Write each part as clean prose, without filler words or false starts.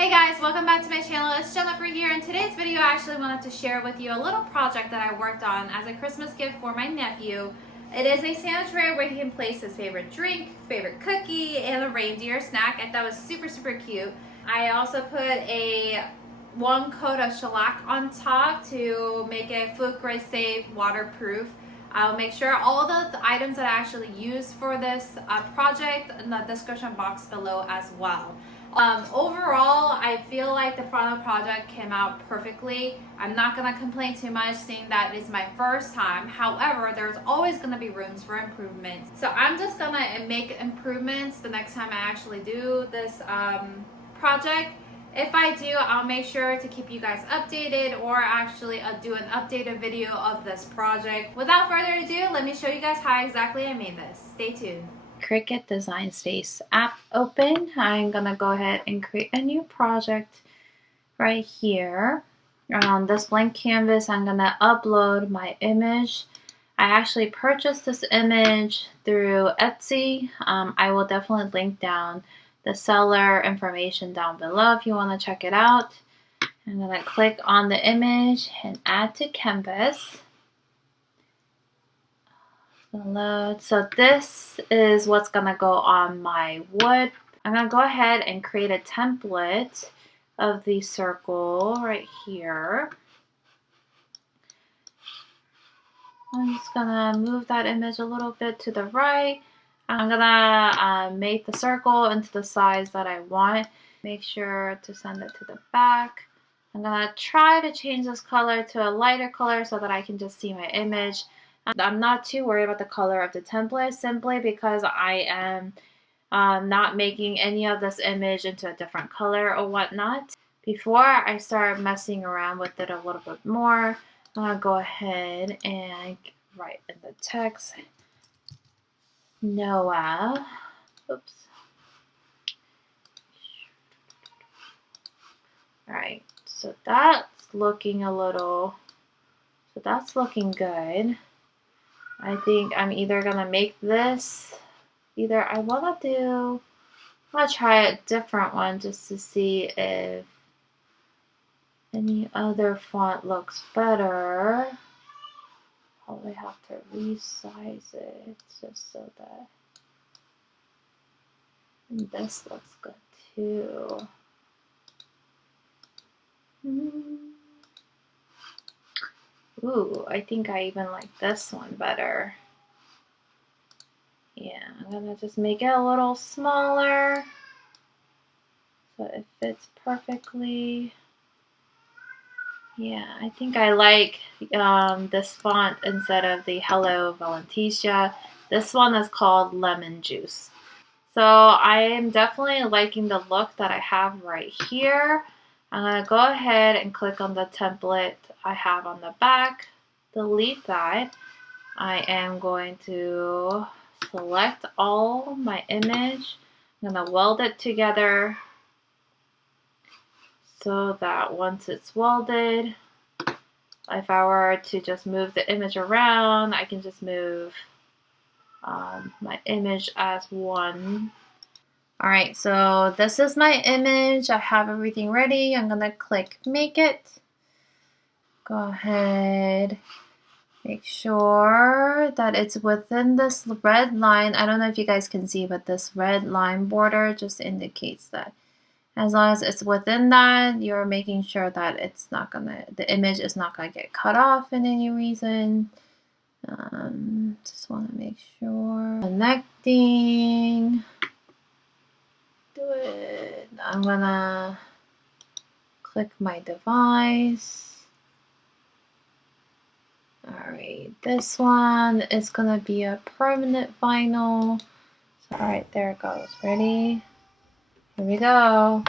Hey guys, welcome back to my channel. It's Jennifer here. In today's video, I actually wanted to share with you a little project that I worked on as a Christmas gift for my nephew. It is a sandwich tray where he can place his favorite drink, favorite cookie, and a reindeer snack. I thought it was super cute. I also put one coat of shellac on top to make it food grade safe, waterproof. I'll make sure all the items that I actually used for this project in the description box below as well. Overall, I feel like the final project came out perfectly. I'm not gonna complain too much seeing that it's my first time. However, there's always gonna be rooms for improvement. So I'm just gonna make improvements the next time I actually do this project. If I do, I'll make sure to keep you guys updated, or actually do an updated video of this project. Without further ado, let me show you guys how exactly I made this. Stay tuned. Cricut Design Space app open. I'm gonna go ahead and create a new project right here. On this blank canvas, I'm gonna upload my image. I actually purchased this image through Etsy. I will definitely link down the seller information down below if you want to check it out. I'm gonna click on the image and add to canvas. Load. So this is what's gonna go on my wood. I'm gonna go ahead and create a template of the circle right here. I'm just gonna move that image a little bit to the right. I'm gonna make the circle into the size that I want. Make sure to send it to the back. I'm gonna try to change this color to a lighter color so that I can just see my image. I'm not too worried about the color of the template simply because I am not making any of this image into a different color or whatnot. Before I start messing around with it a little bit more, I'm going to go ahead and write in the text, Noah. Oops. Alright, so that's looking good. I think I'm either gonna make this, I'm gonna try a different one just to see if any other font looks better. Probably have to resize it just so that this looks good too. Ooh, I think I even like this one better. Yeah, I'm gonna just make it a little smaller so it fits perfectly. Yeah, I think I like this font instead of the Hello Valentia. This one is called Lemon Juice. So I am definitely liking the look that I have right here. I'm going to go ahead and click on the template I have on the back, delete that. I am going to select all my image. I'm going to weld it together so that once it's welded, if I were to just move the image around, I can just move my image as one. Alright, so this is my image. I have everything ready. I'm going to click Make It. Go ahead. Make sure that it's within this red line. I don't know if you guys can see, but this red line border just indicates that. As long as it's within that, you're making sure that the image is not going to get cut off in any reason. Just want to make sure. Connecting. Do it. I'm gonna click my device. Alright, this one is gonna be a permanent vinyl. So, alright, there it goes. Ready? Here we go.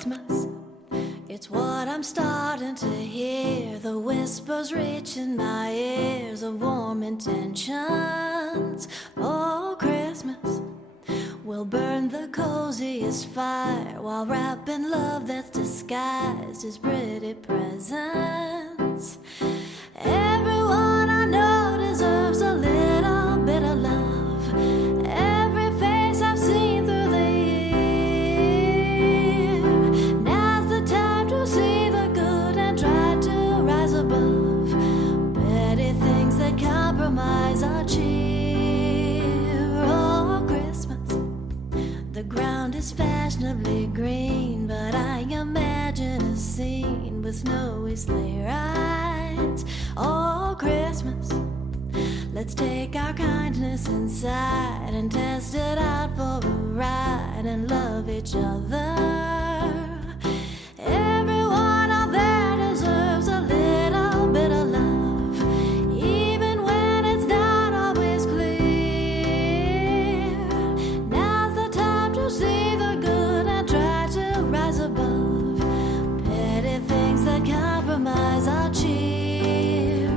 Christmas, it's what I'm starting to hear. The whispers reaching my ears of warm intentions. Oh, Christmas, we'll burn the coziest fire while wrapping love that's disguised as pretty presents. Everyone I know deserves a little bit of love. Every face I've seen through the year. Now's the time to see the good and try to rise above petty things that compromise our cheer. Oh, Christmas, the ground is fashionably green, but I imagine a scene with snowy sleigh rides. Oh, Christmas, let's take our kindness inside and test it out for a ride and love each other. Everyone out there deserves a little bit of love, even when it's not always clear. Now's the time to see the good and try to rise above petty things that compromise our cheer.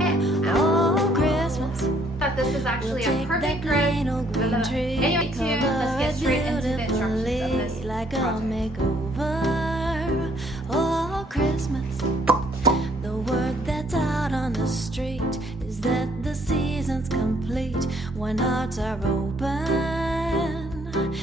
Oh, Christmas, Thought this is actually a perfect grid. Anyway, too, let's get straight into the instructions of this like a project. makeover. Oh, Christmas, the word that's out on the street is that the season's complete when hearts are open.